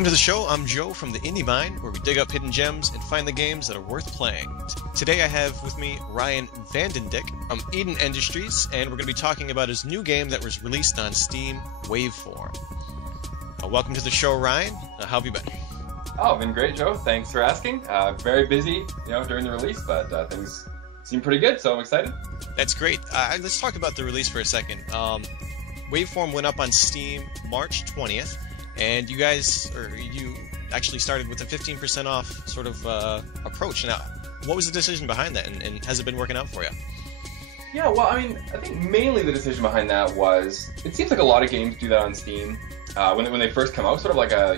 Welcome to the show. I'm Joe from the Indie Mine, where we dig up hidden gems and find the games that are worth playing. Today I have with me Ryan Vandendyck from Eden Industries, and we're going to be talking about his new game that was released on Steam, Waveform. Welcome to the show, Ryan. How have you been? Oh, been great, Joe. Thanks for asking. Very busy, during the release, but things seem pretty good, so I'm excited. That's great. Let's talk about the release for a second. Waveform went up on Steam March 20th. And you actually started with a 15% off sort of approach. Now, what was the decision behind that, and has it been working out for you? Yeah, well, I think mainly the decision behind that was, it seems like a lot of games do that on Steam when they first come out, sort of like a,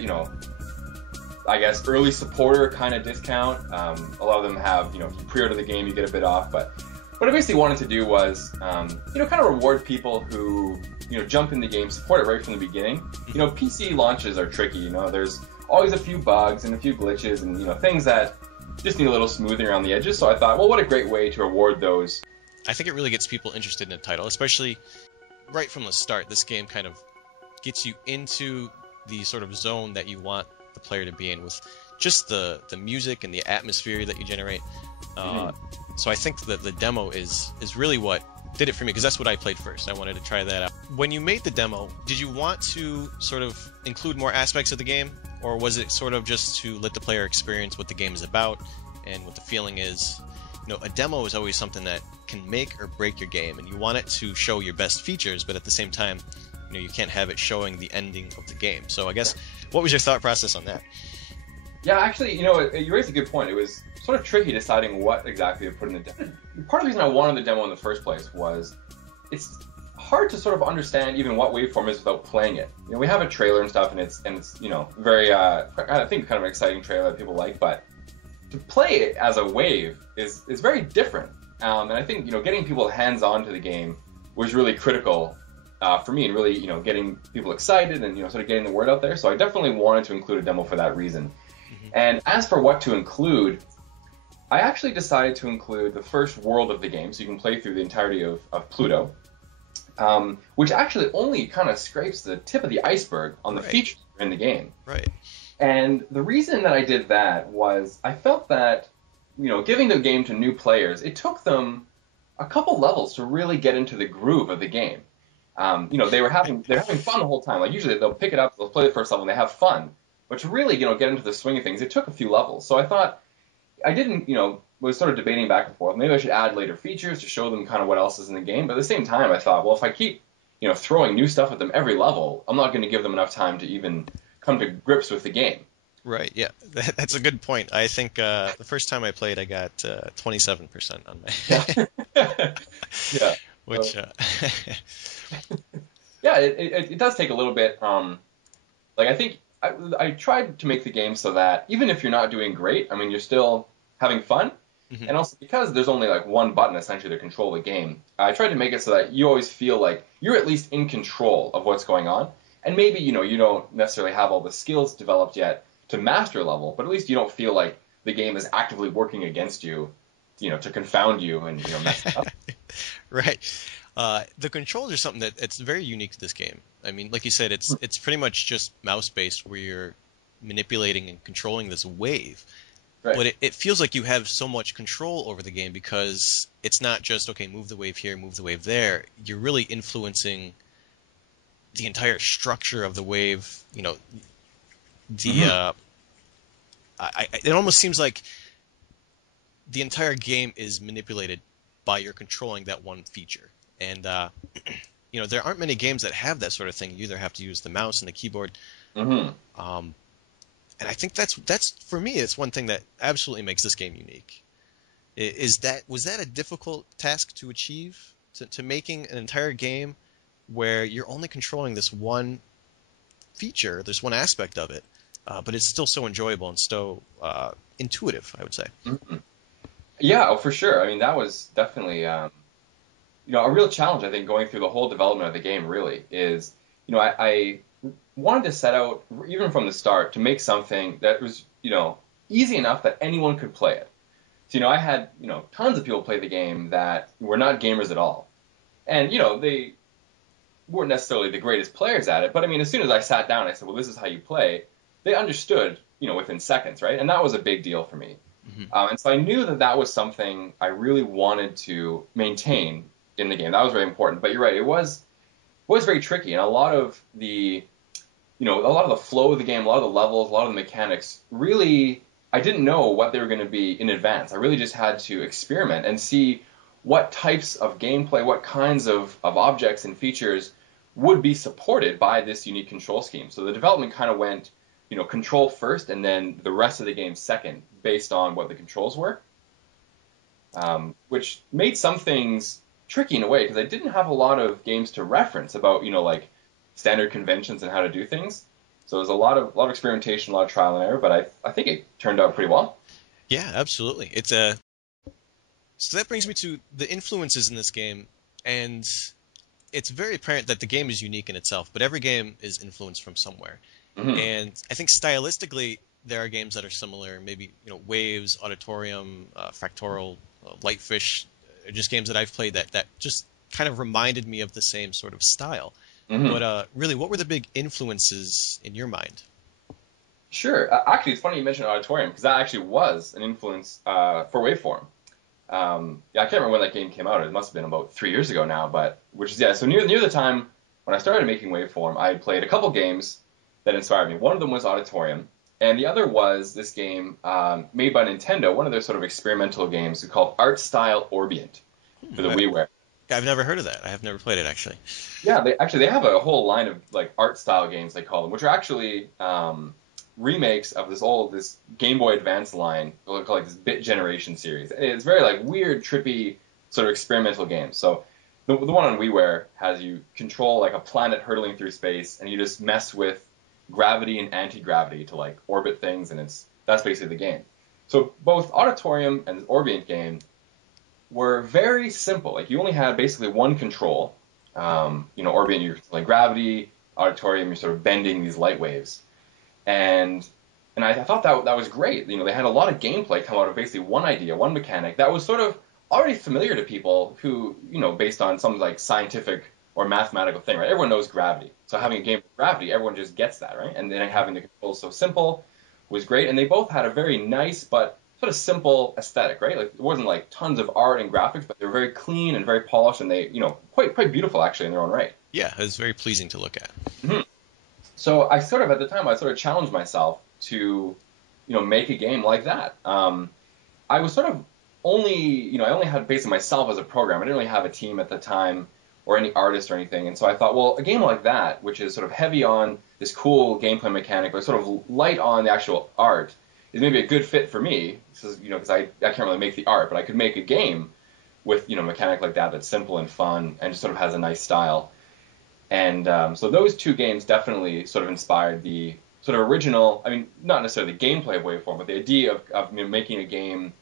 I guess, early supporter kind of discount. A lot of them have, if you pre-order the game, you get a bit off, but what I basically wanted to do was, kind of reward people who, jump in the game, support it right from the beginning. PC launches are tricky. There's always a few bugs and a few glitches and, things that just need a little smoothing around the edges. So I thought, well, what a great way to reward those. I think it really gets people interested in a title, especially right from the start. This game kind of gets you into the sort of zone that you want the player to be in with just the music and the atmosphere that you generate. So I think that the demo is really what did it for me, because that's what I played first. I wanted to try that out. When you made the demo, did you want to sort of include more aspects of the game, or was it sort of just to let the player experience what the game is about and what the feeling is? A demo is always something that can make or break your game, and you want it to show your best features, but at the same time, you can't have it showing the ending of the game. So I guess, what was your thought process on that? Yeah, actually, you raised a good point. It was sort of tricky deciding what exactly to put in the demo. Part of the reason I wanted the demo in the first place was it's hard to sort of understand even what Waveform is without playing it. We have a trailer and stuff, and it's very I think kind of an exciting trailer that people like, but to play it as a wave is very different. And I think getting people hands-on to the game was really critical for me, and really getting people excited and sort of getting the word out there. So I definitely wanted to include a demo for that reason. And as for what to include, I actually decided to include the first world of the game, so you can play through the entirety of Pluto, which actually only kind of scrapes the tip of the iceberg on the features in the game. Right. And the reason that I did that was I felt that, giving the game to new players, it took them a couple levels to really get into the groove of the game. They're having fun the whole time. Like, usually they'll pick it up, they'll play the first level, and they have fun. But to really, get into the swing of things, it took a few levels. So I thought, I didn't, was sort of debating back and forth. Maybe I should add later features to show them kind of what else is in the game. But at the same time, I thought, well, if I keep, throwing new stuff at them every level, I'm not going to give them enough time to even come to grips with the game. Right, yeah. That's a good point. I think the first time I played, I got 27% on my... Yeah. Which... Yeah, it does take a little bit... I think... I tried to make the game so that even if you're not doing great, you're still having fun. Mm-hmm. And also because there's only one button essentially to control the game, I tried to make it so that you always feel like you're at least in control of what's going on. And maybe, you don't necessarily have all the skills developed yet to master level, but at least you don't feel like the game is actively working against you, to confound you and, mess it up. Right. The controls are something that it's very unique to this game. Like you said, it's pretty much just mouse-based, where you're manipulating and controlling this wave. Right. But it feels like you have so much control over the game, because it's not just, okay, move the wave here, move the wave there. You're really influencing the entire structure of the wave. It almost seems like the entire game is manipulated by your controlling that one feature. And, there aren't many games that have that sort of thing. You either have to use the mouse and the keyboard. Mm-hmm. And I think that's for me, it's one thing that absolutely makes this game unique. Was that a difficult task to achieve, to making an entire game where you're only controlling this one feature, this one aspect of it, but it's still so enjoyable and so intuitive, I would say. Mm-hmm. Yeah, for sure. That was definitely... a real challenge, I think, going through the whole development of the game really is, I wanted to set out, even from the start, to make something that was, easy enough that anyone could play it. So, I had, tons of people play the game that were not gamers at all. And, they weren't necessarily the greatest players at it, but as soon as I sat down, I said, well, this is how you play. they understood, within seconds, right? And that was a big deal for me. Hmm. And so I knew that that was something I really wanted to maintain in the game. That was very important. But you're right, it was very tricky, and a lot of the flow of the game, a lot of the levels, a lot of the mechanics, really, I didn't know what they were going to be in advance. I really just had to experiment and see what types of gameplay, what kinds of objects and features would be supported by this unique control scheme. So the development kind of went, control first, and then the rest of the game second, based on what the controls were, which made some things tricky in a way, because I didn't have a lot of games to reference about, like standard conventions and how to do things. So there's a lot of experimentation, a lot of trial and error, but I think it turned out pretty well. Yeah, absolutely. So that brings me to the influences in this game, and it's very apparent that the game is unique in itself, but every game is influenced from somewhere. Mm-hmm. And I think stylistically, there are games that are similar. Maybe Waves, Auditorium, Fractoral, Lightfish, just games that I've played that just kind of reminded me of the same sort of style. Mm-hmm. But really, what were the big influences in your mind? Sure. Actually, it's funny you mentioned Auditorium, because that actually was an influence for Waveform. I can't remember when that game came out. It must have been about 3 years ago now, so near the time when I started making Waveform, I had played a couple games that inspired me. One of them was Auditorium, and the other was this game made by Nintendo, one of their sort of experimental games called Art Style Orbient for the WiiWare. I've never heard of that. I have never played it, actually. Yeah, they have a whole line of like art style games, they call them, which are actually remakes of this Game Boy Advance line, called like this Bit Generation series. It's very like weird, trippy sort of experimental games. So the one on WiiWare has you control like a planet hurtling through space, and you just mess with gravity and anti-gravity to like orbit things, and that's basically the game. So both Auditorium and the Orbient game were very simple. Like you only had basically one control. Orbient, you're controlling gravity. Auditorium, you're sort of bending these light waves. And I thought that was great. They had a lot of gameplay come out of basically one idea, one mechanic that was sort of already familiar to people who, based on some like scientific or mathematical thing, right? Everyone knows gravity. So having a game with gravity, everyone just gets that, right? And then having the controls so simple was great. And they both had a very nice but sort of simple aesthetic, right? Like it wasn't like tons of art and graphics, but they were very clean and very polished, and they, quite beautiful actually in their own right. Yeah, it was very pleasing to look at. Mm-hmm. So at the time, I sort of challenged myself to, make a game like that. I was sort of only, I only had basically myself as a programmer. I didn't really have a team at the time or any artist or anything. And so I thought, well, a game like that, which is sort of heavy on this cool gameplay mechanic, but sort of light on the actual art, is maybe a good fit for me. Because I can't really make the art, but I could make a game with, mechanic like that that's simple and fun and just sort of has a nice style. And so those two games definitely sort of inspired the sort of original, I mean, not necessarily the gameplay of Waveform, but the idea of making a game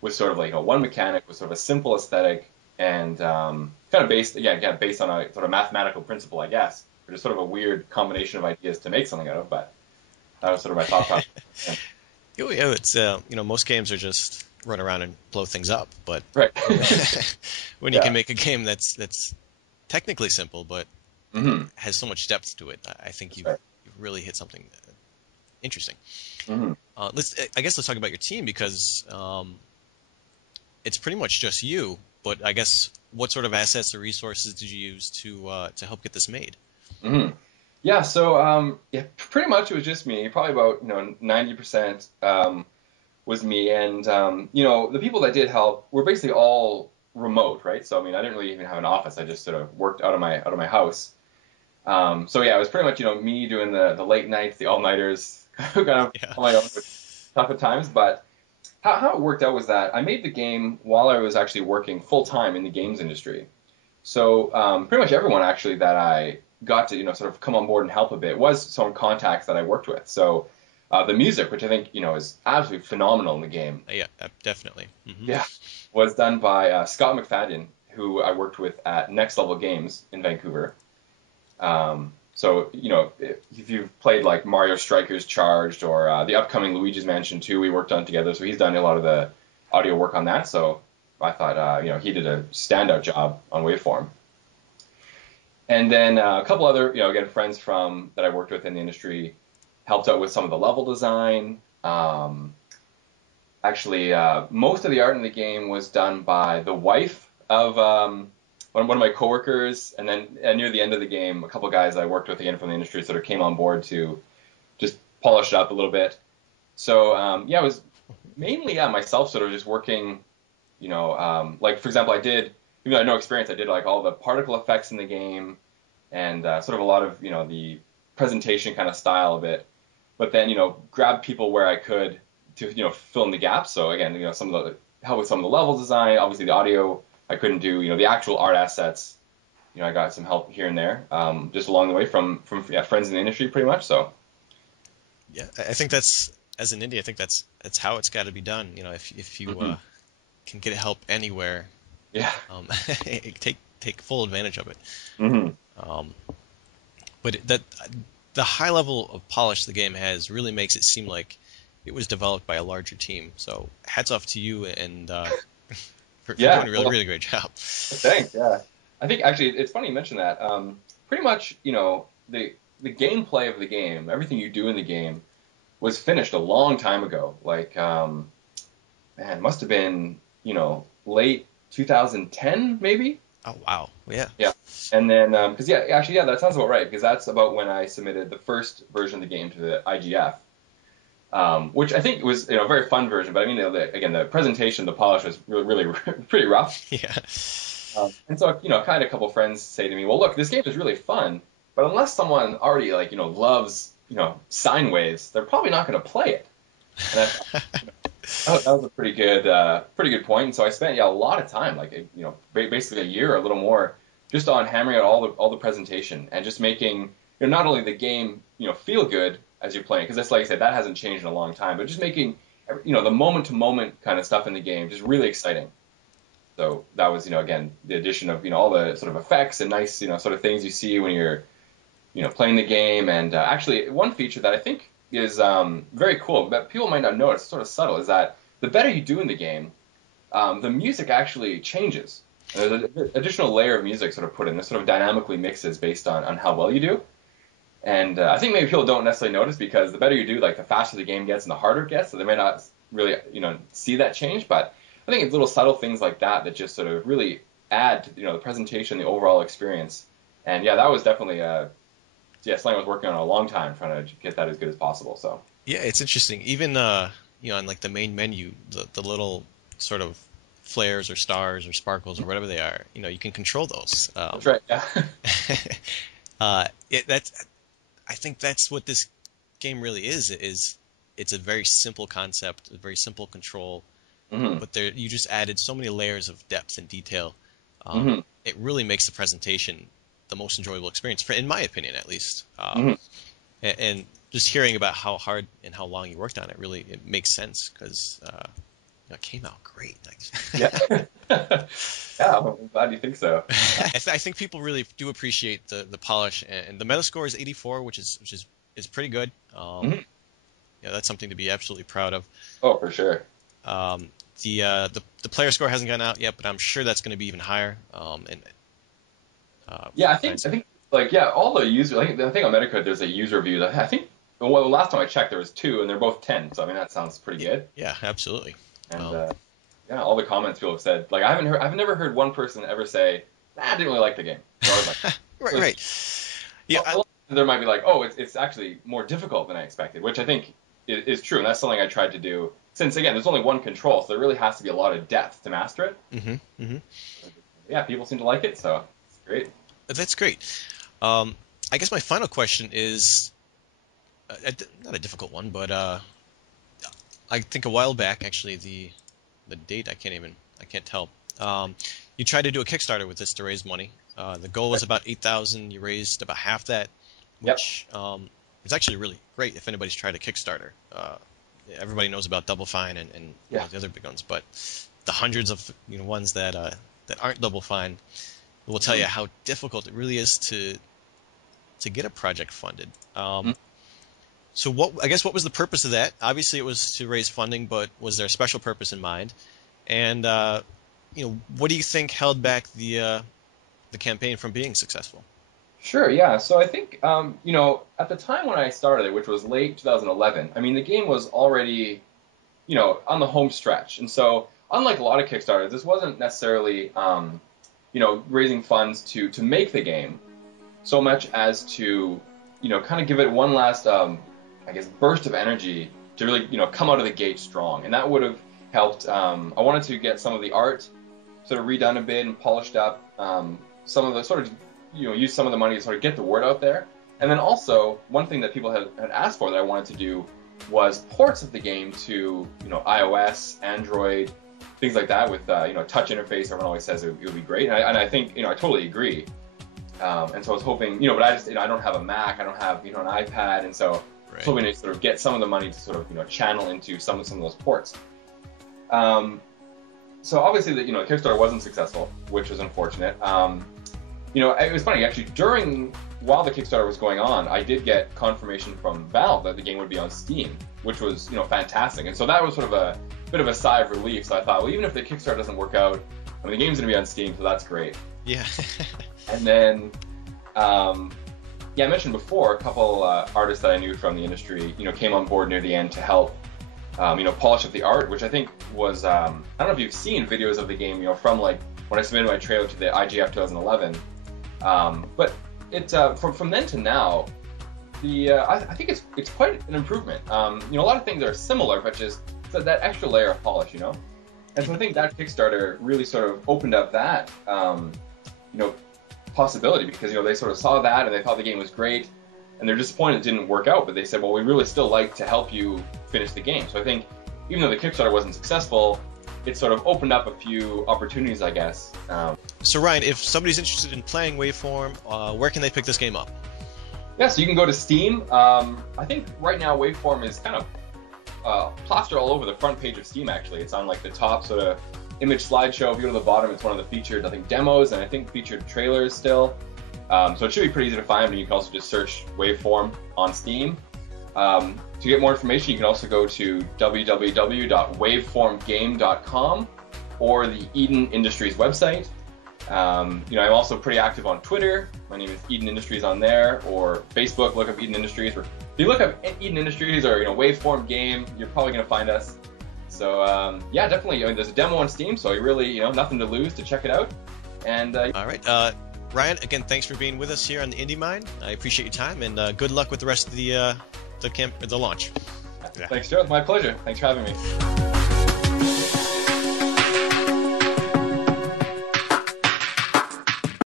with sort of like one mechanic with sort of a simple aesthetic and kind of based on a sort of mathematical principle, I guess, or just sort of a weird combination of ideas to make something out of. But that was sort of my thought process. Yeah, it's most games are just run around and blow things up, but right. when you can make a game that's technically simple but mm-hmm. has so much depth to it, I think you've really hit something interesting. Mm-hmm. Let's talk about your team, because it's pretty much just you. But I guess what sort of assets or resources did you use to help get this made? Mm-hmm. Yeah, so pretty much it was just me. Probably about 90% was me, and the people that did help were basically all remote, right? So I mean, I didn't really even have an office. I just sort of worked out of my house. So yeah, it was pretty much me doing the late nights, the all-nighters, kind of on my own, tough at times. But how it worked out was that I made the game while I was actually working full-time in the games industry. So pretty much everyone actually that I got to sort of come on board and help a bit was some contacts that I worked with. So the music, which I think is absolutely phenomenal in the game. Yeah, definitely. Mm-hmm. Yeah, was done by Scott McFadden, who I worked with at Next Level Games in Vancouver. So if you've played like Mario Strikers Charged or the upcoming Luigi's Mansion 2, we worked on together. So he's done a lot of the audio work on that. So I thought he did a standout job on Waveform. And then a couple other again friends that I worked with in the industry helped out with some of the level design. Actually, most of the art in the game was done by the wife of one of my coworkers, and then near the end of the game, a couple guys I worked with again from the industry sort of came on board to just polish it up a little bit. So it was mainly myself sort of just working, like for example, even though I had no experience, I did like all the particle effects in the game and sort of a lot of the presentation kind of style of it. But then grab people where I could to fill in the gaps. So again, some of the help with some of the level design, obviously the audio I couldn't do, the actual art assets. I got some help here and there, just along the way from friends in the industry, pretty much. So yeah, I think that's, as an indie, I think that's how it's got to be done. If you can get help anywhere, yeah, take full advantage of it. Mm-hmm. But the high level of polish the game has really makes it seem like it was developed by a larger team. So hats off to you and for doing a really great job. Thanks. Yeah, I think actually it's funny you mention that. Pretty much, the gameplay of the game, everything you do in the game, was finished a long time ago. Like, it must have been late 2010 maybe. Oh wow, yeah. Yeah, and then because that sounds about right, because that's about when I submitted the first version of the game to the IGF. Which I think was a very fun version, but I mean the presentation, the polish was really pretty rough. Yeah. And so I had a couple friends say to me, "Well, look, this game is really fun, but unless someone already loves sine waves, they're probably not going to play it." And I thought, that was a pretty good point. And so I spent a lot of time, basically a year or a little more, just on hammering out all the presentation and just making not only the game feel good as you're playing, because that's, like I said, that hasn't changed in a long time, but just making the moment-to-moment kind of stuff in the game just really exciting. So that was again the addition of all the sort of effects and nice sort of things you see when you're playing the game. And actually one feature that I think is very cool, but people might not notice, sort of subtle, is that the better you do in the game, the music actually changes. There's an additional layer of music sort of put in that sort of dynamically mixes based on how well you do. And I think maybe people don't necessarily notice, because the better you do, like the faster the game gets and the harder it gets, so they may not really see that change. But I think it's little subtle things like that just sort of really add to the presentation, the overall experience. And that was definitely something I was working on a long time, trying to get that as good as possible. So yeah, it's interesting. Even on like the main menu, the little sort of flares or stars or sparkles or whatever they are, you can control those. That's right. Yeah. I think that's what this game really is it's a very simple concept, a very simple control, but you just added so many layers of depth and detail. It really makes the presentation the most enjoyable experience, in my opinion, at least. And just hearing about how hard and how long you worked on it, really, it makes sense, because it came out great. Yeah. Yeah, I'm glad you think so. I think people really do appreciate the polish, and the Metascore is 84, which is pretty good. That's something to be absolutely proud of. Oh, for sure. The player score hasn't gone out yet, but I'm sure that's going to be even higher. I think all the users. I think on Metacritic there's a user review. I think the last time I checked there was 2, and they're both 10. So I mean that sounds pretty good. Yeah, absolutely. And all the comments people have said, like I've never heard one person ever say, I didn't really like the game. Right. Yeah. There might be like, oh, it's actually more difficult than I expected, which I think is true, and that's something I tried to do. Since again, there's only one control, so there really has to be a lot of depth to master it. Yeah, people seem to like it, so it's great. That's great. I guess my final question is not a difficult one, but I think a while back, actually, the date I can't tell. You tried to do a Kickstarter with this to raise money. The goal was about 8,000. You raised about half that, which is actually really great if anybody's tried a Kickstarter. Everybody knows about Double Fine and all the other big ones, but the hundreds of ones that aren't Double Fine will tell you how difficult it really is to get a project funded. So what was the purpose of that? Obviously, it was to raise funding, but was there a special purpose in mind? And what do you think held back the campaign from being successful? Sure, yeah. So I think, at the time when I started it, which was late 2011, I mean, the game was already, on the home stretch. And so, unlike a lot of Kickstarters, this wasn't necessarily, raising funds to make the game so much as to, kind of give it one last, burst of energy to really, come out of the gate strong. And that would have helped. I wanted to get some of the art sort of redone a bit and polished up. Some of the sort of use some of the money to sort of get the word out there. And then also, one thing that people had asked for that I wanted to do was ports of the game to, iOS, Android, things like that with, touch interface. Everyone always says it would be great. And I think, I totally agree. And so I was hoping, but I just, I don't have a Mac, I don't have, an iPad. And so I was hoping to sort of get some of the money to sort of, channel into some of those ports. So obviously, the Kickstarter wasn't successful, which was unfortunate. It was funny, actually, while the Kickstarter was going on, I did get confirmation from Valve that the game would be on Steam, which was, fantastic. And so that was sort of a bit of a sigh of relief. So I thought, well, even if the Kickstarter doesn't work out, the game's going to be on Steam, so that's great. Yeah. And then, I mentioned before, a couple artists that I knew from the industry, came on board near the end to help, polish up the art, which I think was, I don't know if you've seen videos of the game, from like when I submitted my trailer to the IGF 2011. But it from then to now, I think it's quite an improvement. A lot of things are similar, but just that extra layer of polish, And so I think that Kickstarter really sort of opened up that, possibility because they sort of saw that and they thought the game was great, and they're disappointed it didn't work out. But they said, well, we really still like to help you finish the game. So I think even though the Kickstarter wasn't successful, it sort of opened up a few opportunities, I guess. So Ryan, if somebody's interested in playing Waveform, where can they pick this game up? Yeah, so you can go to Steam. I think right now Waveform is kind of plastered all over the front page of Steam, actually. It's on like the top sort of image slideshow. If you go to the bottom, it's one of the featured, I think, demos and I think featured trailers still. So it should be pretty easy to find, and you can also just search Waveform on Steam. To get more information, you can also go to www.waveformgame.com or the Eden Industries website. I'm also pretty active on Twitter. My name is Eden Industries on there, or Facebook. Look up Eden Industries. If you look up Eden Industries or Waveform Game, you're probably going to find us. So definitely. There's a demo on Steam, so you really nothing to lose to check it out. And all right, Ryan. Again, thanks for being with us here on the Indie Mine. I appreciate your time, and good luck with the rest of the launch. Thanks, Joe. It's my pleasure. Thanks for having me.